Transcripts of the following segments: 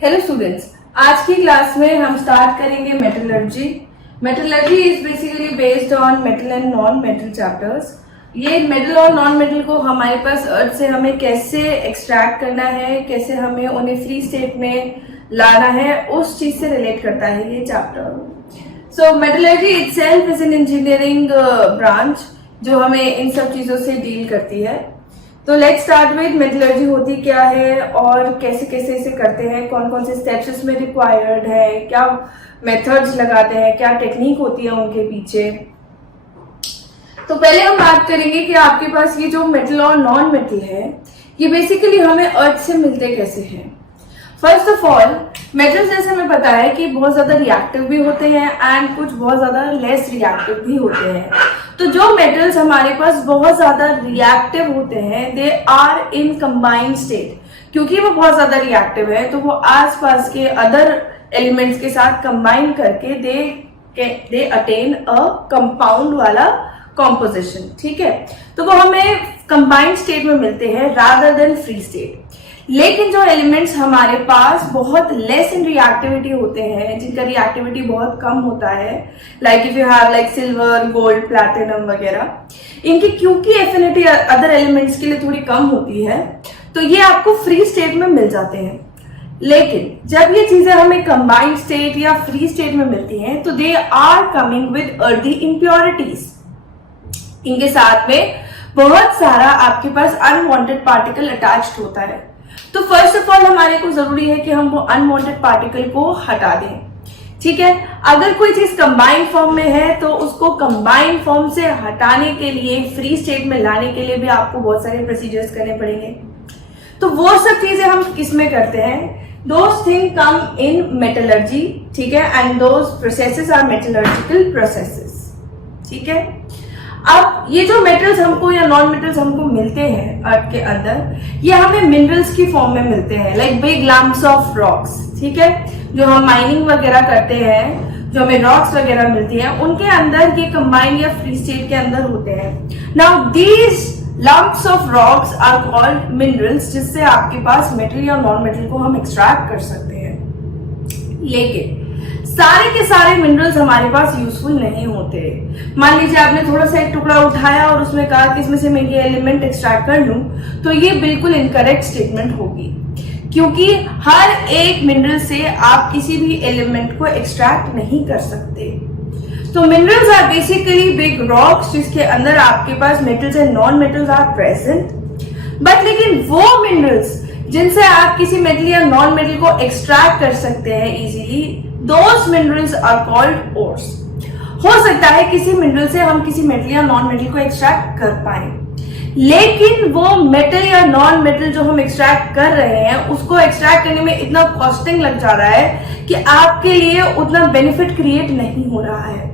Hello students, आज की class में हम स्टार्ट करेंगे metallurgy. Metallurgy is basically based on metal and non metal chapters. ये मेटल और नॉन मेटल को हमारे पास अर्थ से हमें कैसे एक्सट्रैक्ट करना है, कैसे हमें उन्हें फ्री स्टेट में लाना है, उस चीज से रिलेट करता है ये chapter. So metallurgy itself is an engineering branch जो हमें इन सब चीजों से डील करती है। तो लेट्स स्टार्ट विद मेटलर्जी होती क्या है और कैसे कैसे इसे करते हैं, कौन कौन से स्टेप्स इसमें रिक्वायर्ड है, क्या मेथड्स लगाते हैं, क्या टेक्निक होती है उनके पीछे। तो पहले हम बात करेंगे कि आपके पास ये जो मेटल और नॉन मेटल है ये बेसिकली हमें अर्थ से मिलते कैसे हैं। फर्स्ट ऑफ ऑल, मेटल्स जैसे हमें पता है कि बहुत ज्यादा रिएक्टिव भी होते हैं एंड कुछ बहुत ज्यादा लेस रिएक्टिव भी होते हैं। तो जो मेटल्स हमारे पास बहुत ज्यादा रिएक्टिव होते हैं they are in combined state, क्योंकि वो बहुत ज्यादा रिएक्टिव है तो वो आसपास के अदर एलिमेंट्स के साथ कंबाइन करके दे अटेन अ कंपाउंड वाला कॉम्पोजिशन। ठीक है, तो वो हमें कंबाइंड स्टेट में मिलते हैं रादर देन फ्री स्टेट। लेकिन जो एलिमेंट्स हमारे पास बहुत लेस इन रिएक्टिविटी होते हैं, जिनका रिएक्टिविटी बहुत कम होता है, like if you have like silver, gold, platinum वगैरह, इनकी क्योंकि एफिनिटी अदर एलिमेंट्स के लिए थोड़ी कम होती है तो ये आपको फ्री स्टेट में मिल जाते हैं। लेकिन जब ये चीजें हमें कंबाइंड स्टेट या फ्री स्टेट में मिलती हैं तो they are coming with earthy impurities. इनके साथ में बहुत सारा आपके पास अनवांटेड पार्टिकल अटैच्ड होता है। तो फर्स्ट ऑफ ऑल हमारे को जरूरी है कि हम वो अनवांटेड पार्टिकल को हटा दें। ठीक है, अगर कोई चीज कंबाइंड फॉर्म में है तो उसको कंबाइंड फॉर्म से हटाने के लिए, फ्री स्टेट में लाने के लिए भी आपको बहुत सारे प्रोसीजर्स करने पड़ेंगे। तो वो सब चीजें हम किसमें करते हैं, those thing come in metallurgy. ठीक है, and those processes are metallurgical processes. ठीक है, अब ये जो मेटल्स हमको या नॉन मेटल्स हमको मिलते हैं अर्थ के अंदर, ये हमें मिनरल्स की फॉर्म में मिलते हैं, like big lumps of rocks. ठीक है, जो हम माइनिंग वगैरह करते हैं, जो हमें रॉक्स वगैरह मिलती हैं, उनके अंदर ये कंबाइंड या फ्री स्टेट के अंदर होते हैं। Now these lumps of rocks are called minerals, जिससे आपके पास मेटल या नॉन मेटल को हम एक्सट्रैक्ट कर सकते हैं। लेकिन सारे के सारे मिनरल्स हमारे पास यूजफुल नहीं होते। मान लीजिए आपने थोड़ा सा एक टुकड़ा उठाया और उसमें कहा कि इसमें से मैं ये एलिमेंट एक्सट्रैक्ट कर लूं, तो ये बिल्कुल इनकरेक्ट स्टेटमेंट होगी, क्योंकि हर एक मिनरल से आप किसी भी एलिमेंट को एक्सट्रैक्ट नहीं कर सकते। तो minerals are basically big rocks जिसके अंदर आपके पास metals and non metals are present. But लेकिन वो मिनरल्स जिनसे आप किसी मेटल या नॉन मेटल को एक्सट्रैक्ट कर सकते हैं easily, those minerals are called ores. हो सकता है किसी मिनरल से हम किसी मेटल या नॉन मेटल को एक्सट्रैक्ट कर पाए, लेकिन वो मेटल या नॉन मेटल जो हम एक्सट्रैक्ट कर रहे हैं उसको एक्सट्रैक्ट करने में इतना कॉस्टिंग लग जा रहा है कि आपके लिए उतना बेनिफिट क्रिएट नहीं हो रहा है।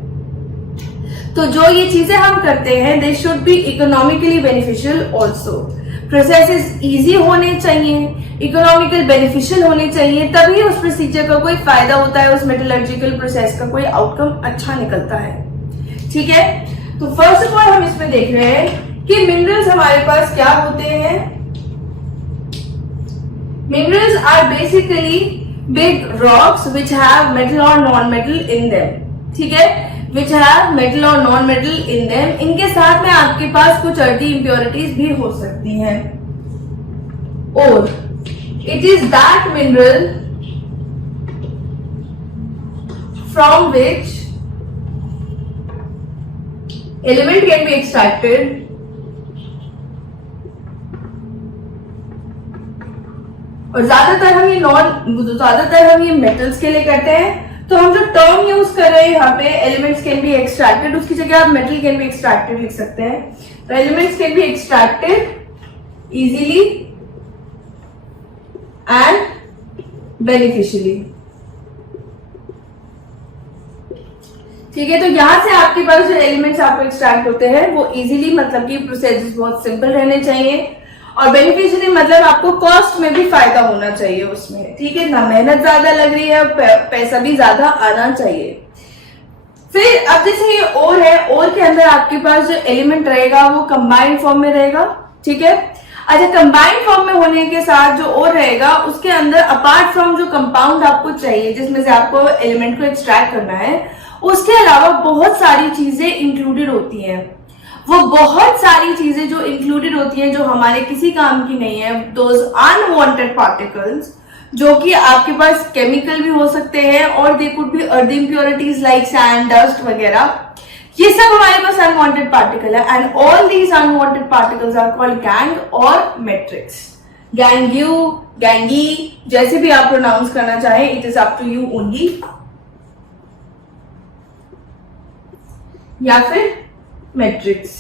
तो जो ये चीजें हम करते हैं they should be economically beneficial also. Processes easy होने चाहिए, इकोनॉमिकल बेनिफिशियल होने चाहिए, तभी उस प्रोसीजर का कोई फायदा होता है, उस मेटलर्जिकल प्रोसेस का कोई आउटकम अच्छा निकलता है। ठीक है, तो फर्स्ट ऑफ ऑल हम इसमें देख रहे हैं कि मिनरल्स हमारे पास क्या होते हैं। Minerals are basically big rocks which have metal और नॉन मेटल इन देम। ठीक है, विच हैव मेटल और नॉन मेटल इन देम। इनके साथ में आपके पास कुछ अर्दी इंप्योरिटीज भी हो सकती हैं। और it is that mineral from which element can be extracted और ज्यादातर हम ये मेटल्स के लिए करते हैं। तो हम जो टर्म यूज कर रहे हैं यहाँ पे एलिमेंट्स कैन बी एक्सट्रैक्टेड, उसकी जगह आप मेटल कैन बी एक्सट्रैक्टेड लिख सकते हैं। तो elements can be extracted easily and beneficially. ठीक है, तो यहां से आपके पास जो एलिमेंट्स आपको एक्सट्रैक्ट होते हैं वो इजीली, मतलब कि प्रोसेस बहुत सिंपल रहने चाहिए, और बेनिफिशियली मतलब आपको कॉस्ट में भी फायदा होना चाहिए उसमें। ठीक है, ना मेहनत ज्यादा लग रही है, पैसा भी ज्यादा आना चाहिए। फिर अब जैसे ये ओर है, ओर के अंदर आपके पास जो एलिमेंट रहेगा वो कंबाइंड फॉर्म में रहेगा। ठीक है, अच्छा, कंबाइंड फॉर्म में होने के साथ जो और रहेगा उसके अंदर अपार्ट फ्रॉम जो कंपाउंड आपको चाहिए जिसमें से आपको एलिमेंट को एक्सट्रैक्ट करना है, उसके अलावा बहुत सारी चीजें इंक्लूडेड होती हैं। वो बहुत सारी चीजें जो इंक्लूडेड होती हैं जो हमारे किसी काम की नहीं है, दोज अनवांटेड पार्टिकल्स, जो कि आपके पास केमिकल भी हो सकते हैं और they could be earth impurities like sand, dust वगैरह, ये सब हमारे पास अनवांटेड पार्टिकल है। And all these unwanted particles are called gangue और मैट्रिक्स। गैंग्यू, गैंगी, जैसे भी आप प्रोनाउंस करना चाहें, it is up to you only, या फिर मैट्रिक्स।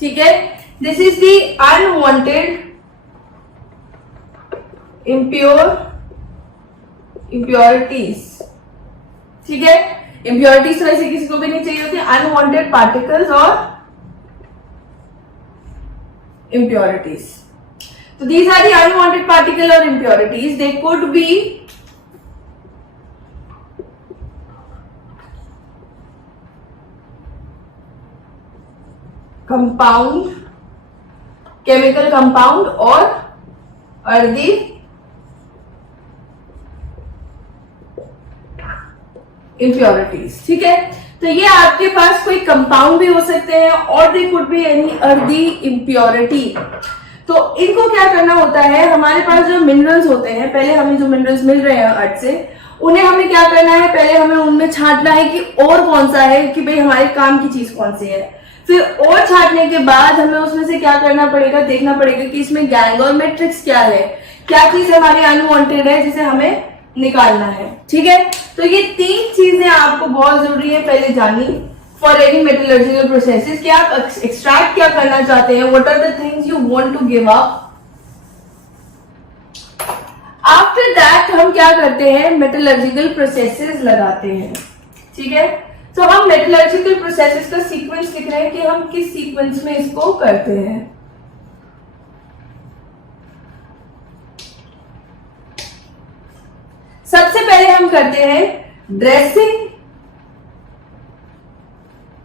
ठीक है, this is the unwanted impurities. ठीक है, इम्प्योरिटीज तो वैसे किसी को भी नहीं चाहिए होती, अनवांटेड पार्टिकल्स और इम्प्योरिटीज। तो these are the unwanted particle और impurities, they could be compound, chemical compound और अर्दी इम्प्योरिटीज। ठीक है, तो ये आपके पास कोई कंपाउंड भी हो सकते हैं और they could be any earthy impurity. तो इनको क्या करना होता है, हमारे पास जो मिनरल्स होते हैं, पहले हमें जो मिनरल्स मिल रहे हैं अर्थ से, उन्हें हमें क्या करना है, पहले हमें उनमें छांटना है कि और कौन सा है, कि भाई हमारे काम की चीज कौन सी है। फिर और छांटने के बाद हमें उसमें से क्या करना पड़ेगा, देखना पड़ेगा कि इसमें गैंग और मैट्रिक्स क्या है, क्या चीज हमारी अनवांटेड है जिसे हमें निकालना है। ठीक है, तो ये तीन चीजें आपको बहुत जरूरी है पहले जाननी फॉर एनी मेटलर्जिकल प्रोसेसेस, कि आप एक्सट्रैक्ट क्या करना चाहते हैं, what are the things you want to give up. After that हम क्या करते हैं, मेटलर्जिकल प्रोसेसेस लगाते हैं। ठीक है, तो हम मेटलर्जिकल प्रोसेसेस का सीक्वेंस लिख रहे हैं कि हम किस सीक्वेंस में इसको करते हैं। सबसे पहले हम करते हैं ड्रेसिंग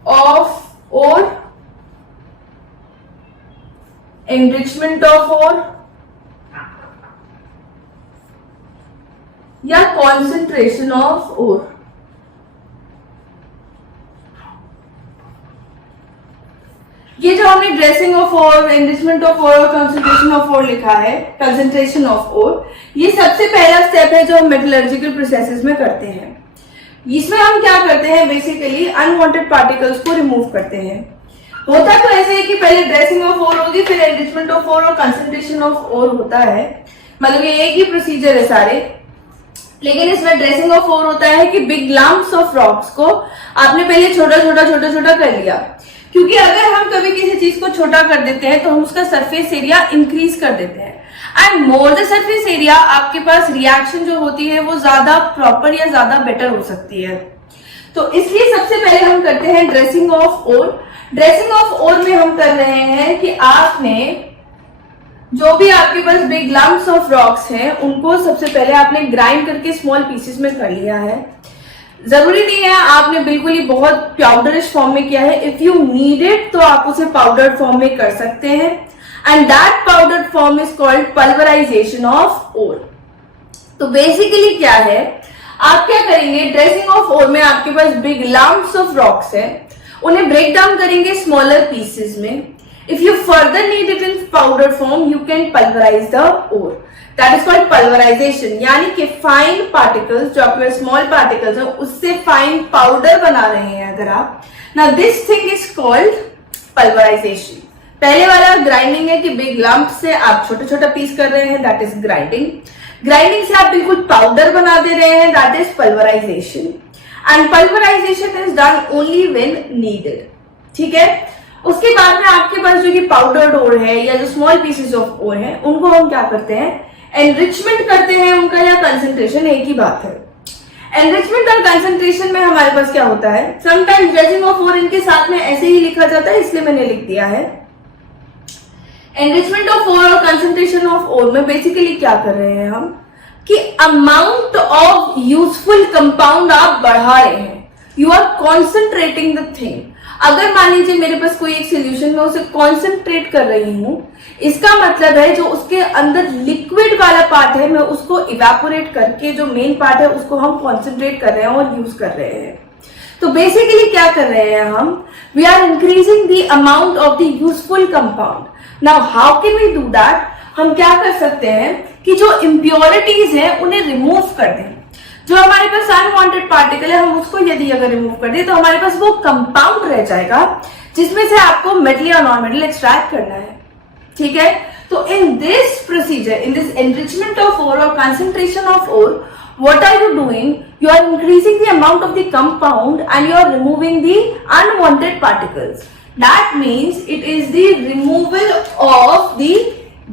ऑफ और एनरिचमेंट ऑफ और या कॉन्सेंट्रेशन ऑफ और। ये जो हमने ड्रेसिंग ऑफ और, एनरिचमेंट ऑफ और, कंसंट्रेशन ऑफ और लिखा है, कंसंट्रेशन ऑफ और, ये सबसे पहला स्टेप है जो हम मेटलर्जिकल प्रोसेसेस में करते हैं। इसमें हम क्या करते हैं, बेसिकली अनवांटेड पार्टिकल्स को रिमूव करते हैं। होता तो ऐसे है कि पहले ड्रेसिंग ऑफ और होगी, फिर एनरिचमेंट ऑफ और कंसंट्रेशन ऑफ और होता है, मतलब ये एक ही प्रोसीजर है सारे। लेकिन इसमें ड्रेसिंग ऑफ और होता है कि बिग लम्प्स ऑफ रॉक्स को आपने पहले छोटा छोटा कर लिया, क्योंकि अगर हम कभी किसी चीज को छोटा कर देते हैं तो हम उसका सरफेस एरिया इंक्रीज कर देते हैं, and more the surface area आपके पास रिएक्शन जो होती है वो ज्यादा प्रॉपर या ज्यादा बेटर हो सकती है। तो इसलिए सबसे पहले हम करते हैं ड्रेसिंग ऑफ और। ड्रेसिंग ऑफ और में हम कर रहे हैं कि आपने जो भी आपके पास बिग लम्प्स ऑफ रॉक्स हैं उनको सबसे पहले आपने ग्राइंड करके स्मॉल पीसेस में कर लिया है। जरूरी नहीं है आपने बिल्कुल ही बहुत पाउडरिश फॉर्म में किया है, इफ यू नीड इट तो आप उसे पाउडर फॉर्म में कर सकते हैं, and that powder form is called pulverisation of ore. तो बेसिकली क्या है, आप क्या करेंगे, ड्रेसिंग ऑफ ओर में आपके पास बिग लम्प्स ऑफ रॉक्स है, उन्हें ब्रेक डाउन करेंगे स्मॉलर पीसेस में। If you further need it in powder form you can pulverise the ore, that is called pulverisation, यानी कि फाइन पार्टिकल्स जो आपके स्मॉल पार्टिकल्स हैं उससे फाइन पाउडर बना रहे हैं अगर आप। Now this thing is called pulverisation. पहले वाला ग्राइंडिंग है कि बिग लंप से आप छोटा छोटा पीस कर रहे हैं, दैट इज ग्राइंडिंग। ग्राइंडिंग से आप बिल्कुल पाउडर बना दे रहे हैं, that is pulverisation, and pulverisation is done only when needed. ठीक है, उसके बाद में आपके पास जो कि पाउडर्ड ओर है या जो स्मॉल पीसेस ऑफ ओर है उनको हम क्या करते हैं, एनरिचमेंट करते हैं उनका, या कंसंट्रेशन, एक ही बात है। एनरिचमेंट और कंसंट्रेशन में हमारे पास क्या होता है, समटाइम्स ड्रेसिंग ऑफ ओर इनके साथ में ऐसे ही लिखा जाता है, इसलिए मैंने लिख दिया है। Enrichment of ore or concentration of ore में बेसिकली क्या कर रहे हैं हम, कि अमाउंट ऑफ यूजफुल कंपाउंड आप बढ़ा रहे हैं, you are concentrating the thing. अगर मान लीजिए मेरे पास कोई एक सोल्यूशन में उसे कॉन्सेंट्रेट कर रही हूं, इसका मतलब है जो उसके अंदर लिक्विड वाला पार्ट है मैं उसको इवेपोरेट करके जो मेन पार्ट है उसको हम कॉन्सेंट्रेट कर रहे हैं और यूज कर रहे हैं। तो बेसिकली क्या कर रहे हैं हम, we are increasing the amount of the useful compound. Now how can we do that? हम क्या कर सकते हैं कि जो इम्प्योरिटीज है उन्हें रिमूव कर दें। जो हमारे पास अनवांटेड पार्टिकल है हम उसको यदि अगर रिमूव कर दें तो हमारे पास वो कंपाउंड रह जाएगा जिसमें से आपको मेटल या नॉन मेटल एक्सट्रैक्ट करना है। ठीक है, तो in this procedure, in this enrichment of ore or concentration of ore, what are you doing? You are increasing the amount of the compound and you are removing the unwanted particles. That means it is the removal of the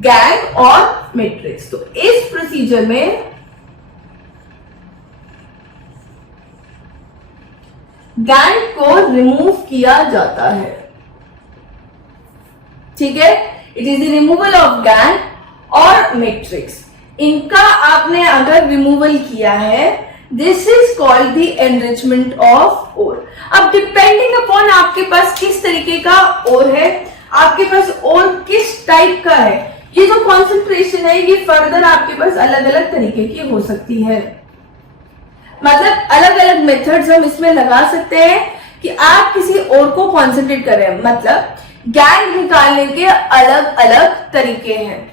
gang or matrix. तो इस procedure में gang को remove किया जाता है। ठीक है, it is the removal of gangue और मैट्रिक्स। इनका आपने अगर रिमूवल किया है, this is called the enrichment of ore. अब डिपेंडिंग अपॉन आपके पास किस तरीके का ओर है, आपके पास ओर किस टाइप का है, ये जो कॉन्सेंट्रेशन है ये फर्दर आपके पास अलग अलग तरीके की हो सकती है। मतलब अलग अलग मेथड्स हम इसमें लगा सकते हैं कि आप किसी ओर को कॉन्सेंट्रेट कर रहे हैं, मतलब गैंग निकालने के अलग अलग तरीके हैं।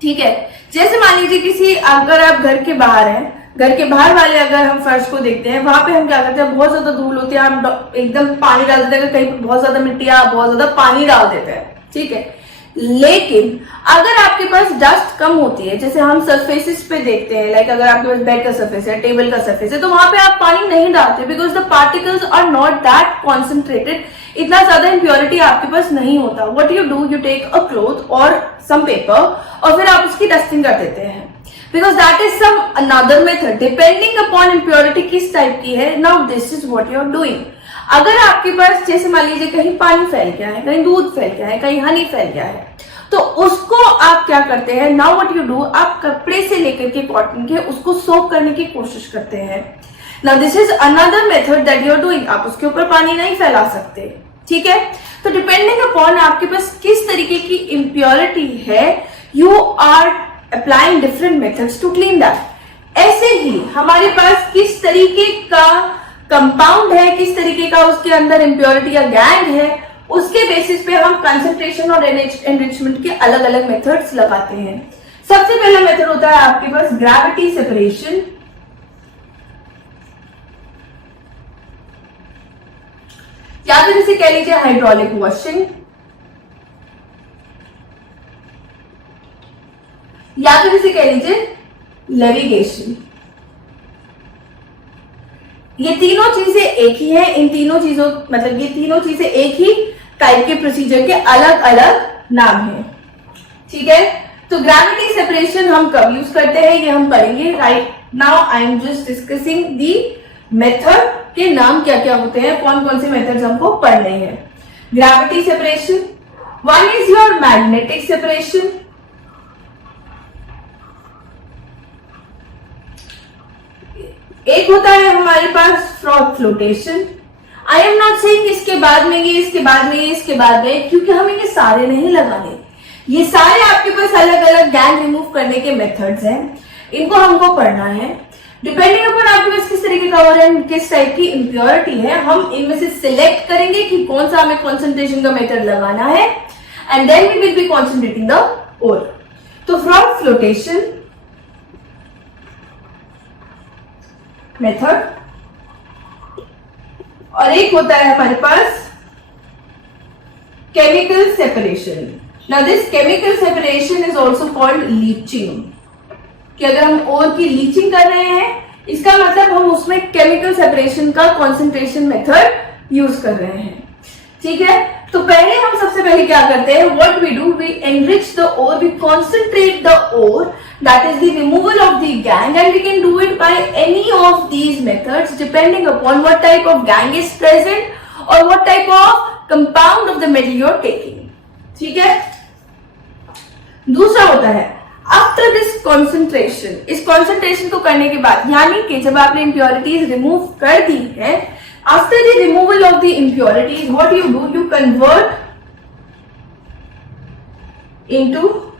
ठीक है, जैसे मान लीजिए किसी, अगर आप घर के बाहर हैं, घर के बाहर वाले अगर हम फर्श को देखते हैं, वहां पे हम क्या करते हैं, बहुत ज्यादा धूल होती है, आप एकदम पानी डाल देते हैं, कहीं बहुत ज्यादा मिट्टी या बहुत ज्यादा पानी डाल देते हैं। ठीक है, लेकिन अगर आपके पास डस्ट कम होती है, जैसे हम सरफेसेस पे देखते हैं, लाइक अगर आपके पास बेड का सरफेस है, टेबल का सरफेस है, तो वहां पे आप पानी नहीं डालते because the particles are not that concentrated, इतना ज्यादा इम्प्योरिटी आपके पास नहीं होता। What you do, you take a cloth और सम पेपर और फिर आप उसकी डस्टिंग कर देते हैं, because that is some another method depending upon impurity किस टाइप की है। Now this is what you are doing. अगर आपके पास जैसे मान लीजिए कहीं पानी फैल गया है, कहीं दूध फैल गया है, कहीं हनी फैल गया है, तो उसको आप क्या करते हैं, नाउ व्हाट यू डू, आप कपड़े से लेकर के कॉटन के उसको सोक करने की कोशिश करते हैं। Now this is another method that you are doing. आप उसके ऊपर पानी नहीं फैला सकते। ठीक है, तो डिपेंडिंग अपॉन आपके पास किस तरीके की इम्प्योरिटी है, you are applying different methods to clean that. ऐसे ही हमारे पास किस तरीके का कंपाउंड है, किस तरीके का उसके अंदर इम्प्योरिटी या गैंग है, उसके बेसिस पे हम कंसंट्रेशन और एनरिचमेंट के अलग अलग मेथड्स लगाते हैं। सबसे पहला मेथड होता है आपके पास ग्रेविटी सेपरेशन, या फिर इसे कह लीजिए हाइड्रोलिक वॉशिंग, या फिर इसे कह लीजिए लेविगेशन। ये तीनों चीजें एक ही है, इन तीनों चीजों मतलब ये तीनों चीजें एक ही टाइप के प्रोसीजर के अलग अलग नाम हैं। ठीक है, तो ग्रेविटी सेपरेशन हम कब यूज करते हैं ये हम पढ़ेंगे। Right now I am just discussing the method के नाम क्या क्या होते हैं, कौन कौन से मेथड्स हमको पढ़ने हैं। Gravity separation, one is your magnetic separation, एक होता है हमारे पास flotation. I am not saying इसके बाद में ये, इसके बाद में ये, इसके बाद में, क्योंकि हमें ये सारे नहीं लगाने, ये सारे आपके पास अलग अलग गैंग रिमूव करने के मेथड्स हैं, इनको हमको पढ़ना है। डिपेंडिंग अपॉन आपके पास किस तरीके का और किस टाइप की इम्प्योरिटी है, हम इनमें से सिलेक्ट करेंगे कि कौन सा हमें कॉन्सेंट्रेशन का मेथड लगाना है, and then we will be concentrating the ore. तो फ्रॉम फ्लोटेशन मेथड, और एक होता है हमारे पास chemical separation. Now this chemical separation is also called leaching, कि अगर हम ओर की लीचिंग कर रहे हैं इसका मतलब हम उसमें केमिकल सेपरेशन का कंसंट्रेशन मेथड यूज कर रहे हैं। ठीक है, तो पहले हम सबसे पहले क्या करते हैं, what we do, we enrich the ore, we concentrate the ore, that is the removal of the gang, and we can do it by any of these methods depending upon what type of gang is present or what type of compound of the metal you are taking. ठीक है, दूसरा होता है after this concentration. इस concentration को करने के बाद, यानी कि जब आपने इम्प्योरिटीज रिमूव कर दी है, After the removal of the impurities, what you do? You convert into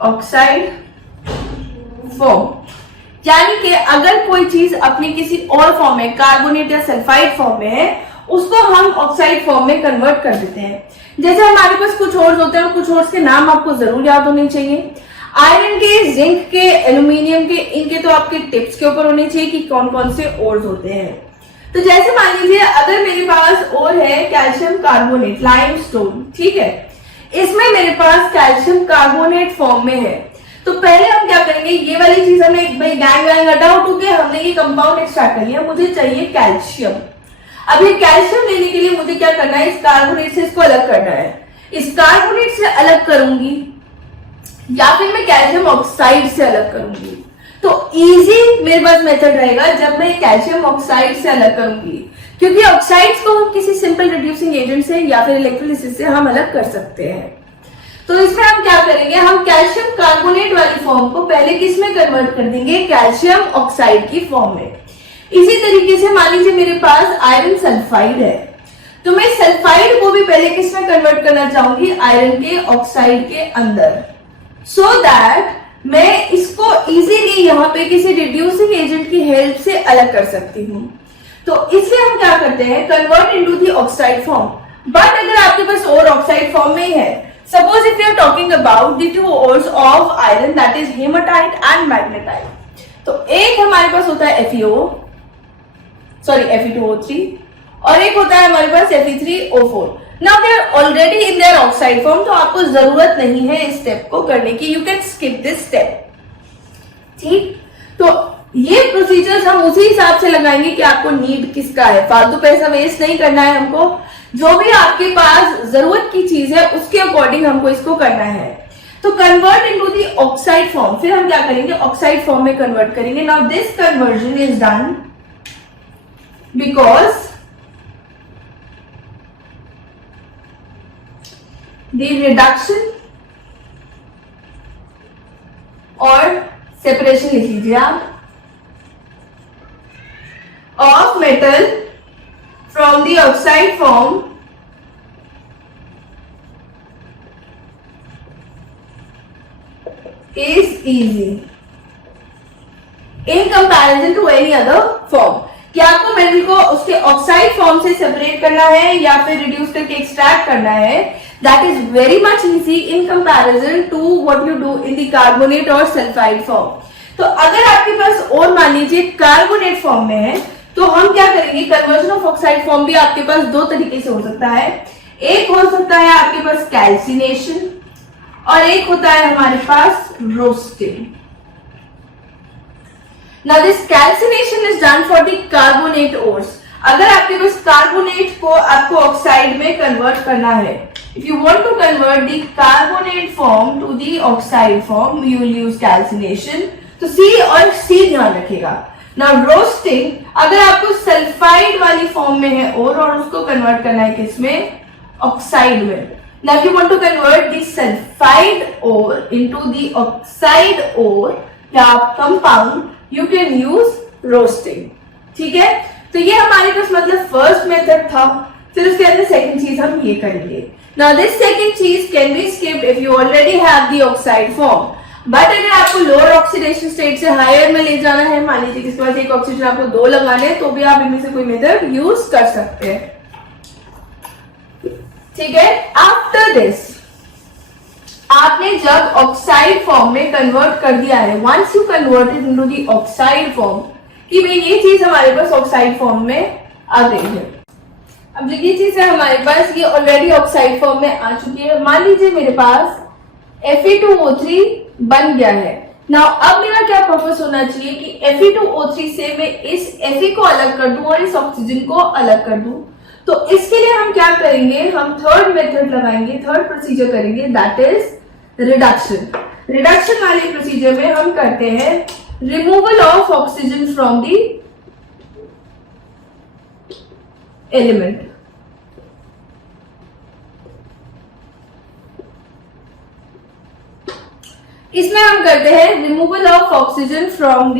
oxide form. यानी कि अगर कोई चीज अपनी किसी और फॉर्म में, कार्बोनेट या सल्फाइड फॉर्म में है, उसको हम ऑक्साइड फॉर्म में कन्वर्ट कर देते हैं. जैसे हमारे पास कुछ ओर्स होते हैं, कुछ ओर्स के नाम आपको जरूर याद होने चाहिए. आयरन के, जिंक के, एल्यूमिनियम के, इनके तो आपके टिप्स के ऊपर होने चाहिए कि कौन कौन से ओर्स होते हैं. तो जैसे मान लीजिए अगर मेरे पास ओर है कैल्शियम कार्बोनेट, लाइमस्टोन, ठीक है, इसमें मेरे पास कैल्शियम कार्बोनेट फॉर्म में है. तो पहले हम क्या करेंगे, ये वाली चीज हमने भाई गैंग वैंग हटाओ, क्योंकि हमने ये कंपाउंड एक्सट्रैक्ट कर लिया. मुझे चाहिए कैल्शियम. अब ये कैल्शियम लेने के लिए मुझे क्या करना है, इस कार्बोनेट से इसको अलग करना है. इस कार्बोनेट से अलग करूंगी या फिर मैं कैल्शियम ऑक्साइड से अलग करूंगी. तो इजी मेरे पास मेथड रहेगा जब मैं कैल्शियम ऑक्साइड से अलग करूंगी, क्योंकि ऑक्साइड्स को हम किसी सिंपल रिड्यूसिंग एजेंट से या फिर इलेक्ट्रोलिसिस से हम अलग कर सकते हैं. तो इसमें हम क्या करेंगे, हम कैल्शियम कार्बोनेट वाली फॉर्म को पहले किस में कन्वर्ट कर देंगे, कैल्शियम ऑक्साइड की फॉर्म में. इसी तरीके से मान लीजिए मेरे पास आयरन सल्फाइड है, तो मैं सल्फाइड को भी पहले किस में कन्वर्ट करना चाहूंगी, आयरन के ऑक्साइड के अंदर, सो दैट मैं इसको इजीली यहाँ पे किसी रिड्यूसिंग एजेंट की हेल्प से अलग कर सकती हूँ. तो इसलिए हम क्या करते हैं, convert into the oxide form. But अगर आपके पास और ऑक्साइड फॉर्म में ही है, suppose if you are talking about the two ores of iron, that is hematite and magnetite. तो एक हमारे पास होता है Fe2O3 और एक होता है हमारे पास Fe3O4. Now they are already in their oxide form, तो आपको जरूरत नहीं है इस स्टेप को करने की. You can skip this step. ठीक, तो ये प्रोसीजर्स हम उसी हिसाब से लगाएंगे कि आपको नीड किसका है. फालतू पैसा वेस्ट नहीं करना है हमको. जो भी आपके पास जरूरत की चीज है उसके अकॉर्डिंग हमको इसको करना है. तो convert into the oxide form, फिर हम क्या करेंगे, ऑक्साइड फॉर्म में कन्वर्ट करेंगे. Now this conversion is done because the reduction और सेपरेशन लिख लीजिए आप, of metal from the oxide form is easy in comparison to any other form. कि आपको मेटल को उसके ऑक्साइड फॉर्म से सेपरेट करना है या फिर रिड्यूस करके एक्सट्रैक्ट करना है, that is very much easy in comparison to what you do in the carbonate और सल्फाइड फॉर्म. तो अगर आपके पास और मान लीजिए कार्बोनेट फॉर्म में है, तो हम क्या करेंगे, कन्वर्जन ऑफ ऑक्साइड फॉर्म भी आपके पास दो तरीके से हो सकता है. एक हो सकता है आपके पास कैल्सिनेशन और एक होता है हमारे पास roasting. Now this calcination is done for the carbonate ores. अगर आपके पास कार्बोनेट को आपको ऑक्साइड में कन्वर्ट करना है, if you want to convert the carbonate form to the oxide form, you will use calcination. तो C और C ध्यान रखेगा. Now roasting, अगर आपको सल्फाइड वाली फॉर्म में है और उसको कन्वर्ट करना है किसमें, ऑक्साइड में. Now if you want to convert the sulfide ore into the oxide ore या compound, you can use roasting. ठीक है, तो ये हमारे पास मतलब फर्स्ट मेथड था. फिर उसके अंदर सेकंड चीज हम ये करेंगे. Now this second चीज can be skipped if you already have the oxide form. But अगर आपको लोअर ऑक्सीडेशन स्टेट से हायर में ले जाना है, मान लीजिए किसके पास एक ऑक्सीजन आपको दो लगाने हैं, तो भी आप इनमें से कोई मेथड यूज कर सकते हैं. ठीक है, आफ्टर दिस आपने जब ऑक्साइड फॉर्म में कन्वर्ट कर दिया है, once you converted into the oxide form, कि भाई ये चीज हमारे पास ऑक्साइड फॉर्म में आ गई है. अब जो ये चीज है हमारे पास, ये ऑलरेडी ऑक्साइड फॉर्म में आ चुकी है. मान लीजिए मेरे पास Fe2O3 बन गया है. नाउ अब मेरा क्या पर्पस होना चाहिए कि Fe2O3 से मैं इस Fe को अलग कर दूं और इस ऑक्सीजन को अलग कर दूं. तो इसके लिए हम क्या करेंगे, हम थर्ड मेथड लगाएंगे, थर्ड प्रोसीजर करेंगे, दैट इज रिडक्शन. रिडक्शन वाले प्रोसीजर में हम करते हैं removal of oxygen from the element. इसमें हम करते हैं removal of oxygen from the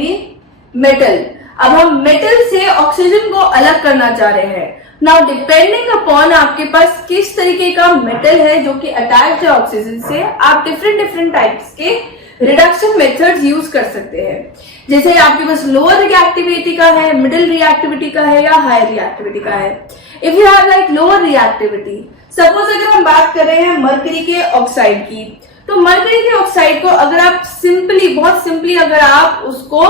metal. अब हम मेटल से ऑक्सीजन को अलग करना चाह रहे हैं। नाउ डिपेंडिंग अपॉन आपके पास किस तरीके का मेटल है जो कि अटैच्ड है ऑक्सीजन से, आप डिफरेंट टाइप्स के रिडक्शन मेथड्स यूज कर सकते हैं। जैसे आपके पास लोअर रिएक्टिविटी का है, मिडिल रिएक्टिविटी का है या हायर रिएक्टिविटी का है। If you have like lower reactivity, suppose अगर हम बात कर रहे हैं मरकरी के ऑक्साइड की, तो मरकरी के ऑक्साइड को अगर आप बहुत सिंपली अगर आप उसको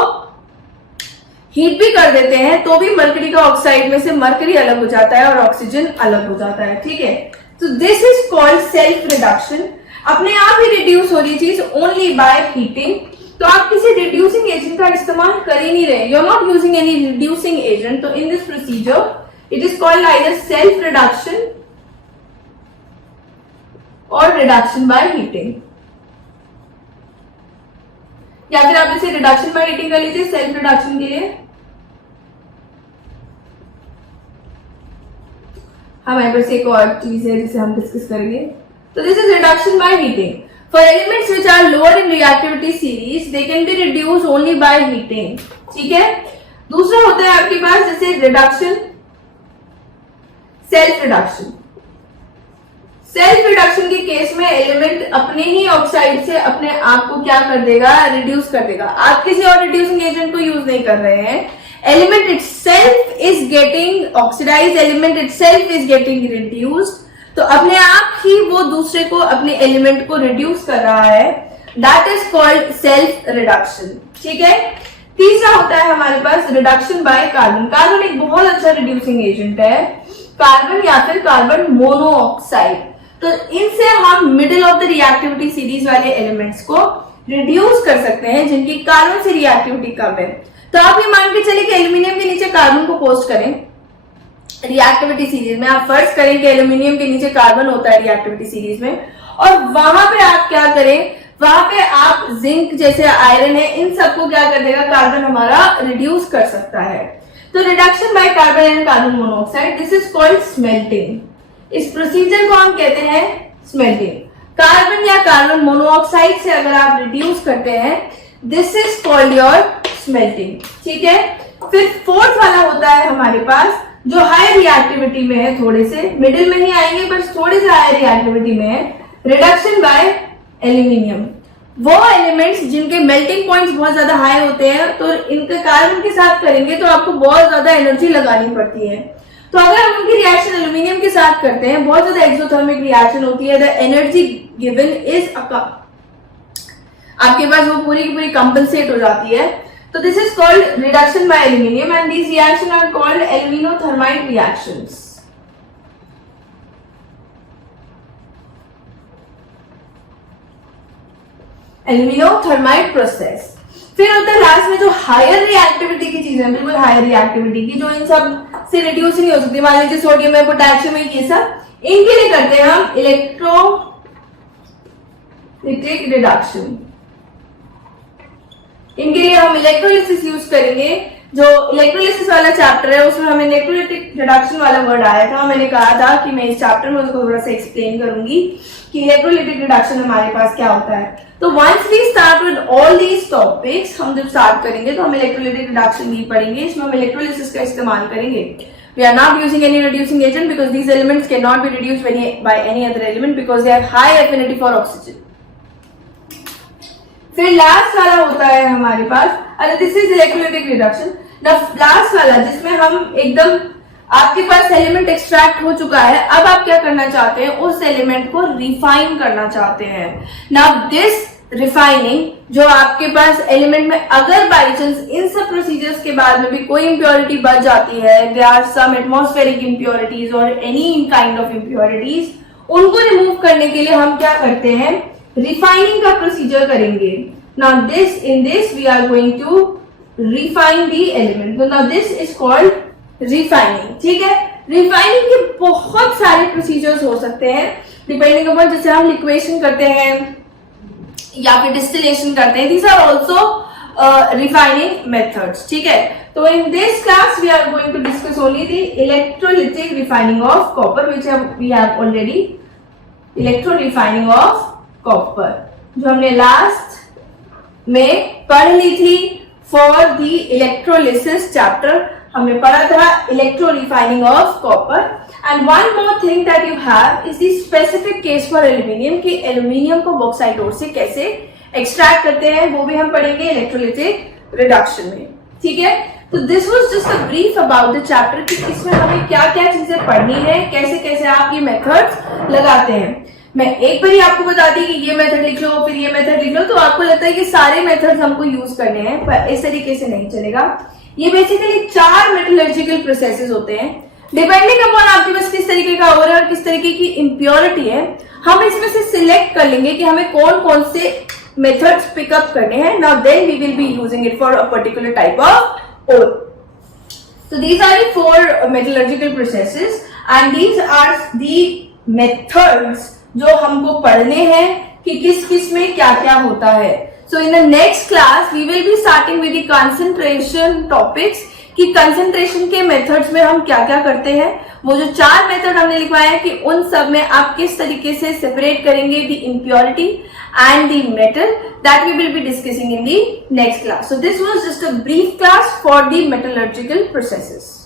हीट भी कर देते हैं तो भी मरकरी का ऑक्साइड में से मरकरी अलग हो जाता है और ऑक्सीजन अलग हो जाता है, ठीक है। तो this is called self reduction. अपने आप ही रिड्यूस हो रही चीज ओनली बाय हीटिंग। तो आप किसी रिड्यूसिंग एजेंट का इस्तेमाल कर ही नहीं रहे, you are not using any reducing agent. तो in this procedure it is called either self reduction or reduction by heating, या फिर आप इसे रिडक्शन बाय हीटिंग कर लीजिए सेल्फ रिडक्शन के लिए। हमारे पास एक और चीज है जिसे हम डिस्कस करेंगे। तो this is reduction by heating. For elements which are lower in reactivity series they can be reduce only by heating, ठीक है। दूसरा होता है आपके पास जैसे reduction, self reduction. Self reduction के केस में एलिमेंट अपने ही ऑक्साइड से अपने आप को क्या कर देगा, रिड्यूस कर देगा। आप किसी और रिड्यूसिंग एजेंट को यूज नहीं कर रहे हैं। Element itself is getting oxidised, element itself is getting reduced. तो अपने आप ही वो दूसरे को, अपने एलिमेंट को रिड्यूस कर रहा है। That is called self reduction, ठीक है। तीसरा होता है हमारे पास रिडक्शन बाय कार्बन। कार्बन एक बहुत अच्छा रिड्यूसिंग एजेंट है, कार्बन या फिर कार्बन मोनोऑक्साइड। तो इनसे हम middle of the reactivity series वाले एलिमेंट्स को रिड्यूस कर सकते हैं जिनकी कार्बन से रिएक्टिविटी कम है। तो आप ये मान के चलिए कि एल्यूमिनियम के नीचे कार्बन को पोस्ट करें रिएक्टिविटी सीरीज में। आप फर्स्ट करें कि एल्यूमिनियम के नीचे कार्बन होता है रिएक्टिविटी सीरीज में, और वहां पे आप क्या करें, वहां पे आप जिंक जैसे आयरन है इन सबको क्या कर देगा, कार्बन हमारा रिड्यूस कर सकता है। तो reduction by carbon and carbon monoxide, this is called smelting. इस प्रोसीजर को हम कहते हैं स्मेल्टिंग। कार्बन या कार्बन मोनोऑक्साइड से अगर आप रिड्यूस करते हैं, this is called your smelting, ठीक है। फिर फोर्थ वाला होता है हमारे पास जो हाई रिएक्टिविटी में है, थोड़े से मिडिल में ही आएंगे बस थोड़े से हाई रिएक्टिविटी में है, रिडक्शन बाय एल्यूमिनियम। वो एलिमेंट्स जिनके मेल्टिंग पॉइंट्स बहुत ज्यादा हाई होते हैं, तो इनके कार्बन के साथ करेंगे तो आपको बहुत ज्यादा एनर्जी लगानी पड़ती है। तो अगर हम उनकी रिएक्शन एल्यूमिनियम के साथ करते हैं, बहुत ज्यादा एक्सोथर्मिक रिएक्शन होती है, द एनर्जी गिवन इज आपके पास वो पूरी की पूरी कंपनसेट हो जाती है। तो this is called reduction by aluminium and these reaction are called aluminothermide reactions. Aluminothermide process. फिर होता है लास्ट में जो हायर रिएक्टिविटी की चीजें, बिल्कुल हायर रिएक्टिविटी की, जो इन सब से रिड्यूस नहीं हो सकती। मान लीजिए सोडियम है, पोटेशियम है, ये सब इनके लिए करते हैं हम इलेक्ट्रोलिटिक रिडक्शन। इनके लिए हम इलेक्ट्रोलिसिस यूज करेंगे। जो इलेक्ट्रोलिसिस वाला चैप्टर है उसमें हमें इलेक्ट्रोलिटिक रिडक्शन वाला वर्ड आया था। मैंने कहा था कि मैं इस चैप्टर में उसको थोड़ा सा एक्सप्लेन करूंगी कि इलेक्ट्रोलिटिक रिडक्शन हमारे पास क्या होता है। तो once we start with all these topics, हम जब स्टार्ट करेंगे तो हम इलेक्ट्रोलिटिक रिडक्शन भी पढ़ेंगे। इसमें हम इलेक्ट्रोलिसिस का इस्तेमाल करेंगे। We are not using any reducing agent because these elements cannot be reduced by any other element because they have high affinity for oxygen. फिर लास्ट वाला होता है हमारे पास, this is electrolytic reduction. Last वाला जिसमें हम एकदम आपके पास एलिमेंट एक्सट्रैक्ट हो चुका है, अब आप क्या करना चाहते हैं, उस एलिमेंट को रिफाइन करना चाहते हैं। नाउ दिस रिफाइनिंग, जो आपके पास एलिमेंट में अगर बाई चांस इन सब प्रोसीजर्स के बाद में भी कोई इंप्योरिटी बच जाती है, there are some atmospheric impurities और एनी काइंड ऑफ इंप्योरिटीज, उनको रिमूव करने के लिए हम क्या करते हैं, रिफाइनिंग का प्रोसीजर करेंगे। Now this in this we are going to refine the element. Now this is called refining, ठीक है। रिफाइनिंग के बहुत सारे प्रोसीजर्स हो सकते हैं डिपेंडिंग अपॉन, जैसे हम लिक्वेशन करते हैं या फिर डिस्टिलेशन करते हैं। These are also refining methods, ठीक है। तो in this class we are going to discuss only the electrolytic refining of copper which we have already, electro refining of copper जो हमने लास्ट में पढ़ ली थी। फॉर द इलेक्ट्रोलिसिस चैप्टर हमने पढ़ा था electro refining of copper. And one more thing that you have is the specific case for aluminium कि aluminium को बॉक्साइट ओर से कैसे एक्सट्रैक्ट करते हैं, वो भी हम पढ़ेंगे इलेक्ट्रोलिटिक रिडक्शन में। ठीक है, तो this was just a brief about the chapter कि इसमें हमें क्या क्या चीजें पढ़नी है, कैसे कैसे आप ये मेथड्स लगाते हैं। मैं एक बार ही आपको बता दी कि ये मेथड लिख लो, फिर ये मेथड लिख लो, तो आपको लगता है कि सारे मेथड्स हमको यूज करने हैं, पर इस तरीके से नहीं चलेगा। ये बेसिकली 4 मेटलर्जिकल प्रोसेसेस होते हैं, डिपेंडिंग अपॉन आपके पास किस तरीके का ओर है और किस तरीके की इम्प्योरिटी है, हम इसमें से सिलेक्ट कर लेंगे कि हमें कौन कौन से मेथड्स पिकअप करने हैं। Now then we will be using it for a particular type of ore. So these are the 4 metallurgical processes and these are the methods जो हमको पढ़ने हैं कि किस किस में क्या क्या होता है। So in the next class we will be starting with the concentration topics कि concentration के methods में हम क्या क्या करते हैं। वो जो 4 मेथड हमने लिखवाए हैं कि उन सब में आप किस तरीके से सेपरेट करेंगे the impurity and the metal, that we will be discussing in the next class. So this was just a brief class for the metallurgical processes.